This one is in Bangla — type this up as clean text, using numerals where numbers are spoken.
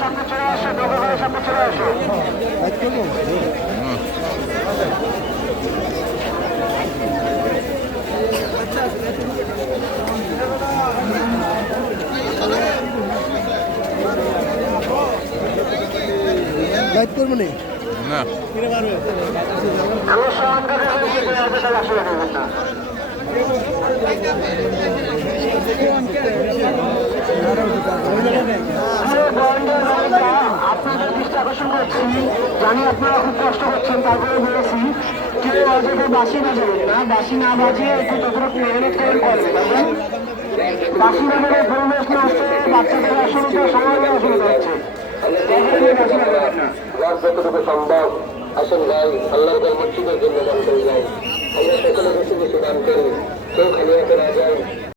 সামনে চলে আসো, সামনে চলে আসো। লাইট করবো না না আমার সমানকে আসলে দেবেন না। আপনাদের দৃষ্টি আকর্ষণ করছি, জানি আপনারা খুব কষ্ট করছেন, তারপরে বলেছি কেউ অযথা বাসি বাজাবেন না, বাসি না বাজিয়ে একটু যতটুকু মেহনত করেন করবেন। বাসি বাজারে পরিবেশ নষ্ট, বাচ্চাদের অসুবিধা, সবাই অসুবিধা হচ্ছে। যতটুকু সম্ভব আসেন ভাই, আল্লাহর মসজিদের জন্য দান করে যাই। আমরা সকলে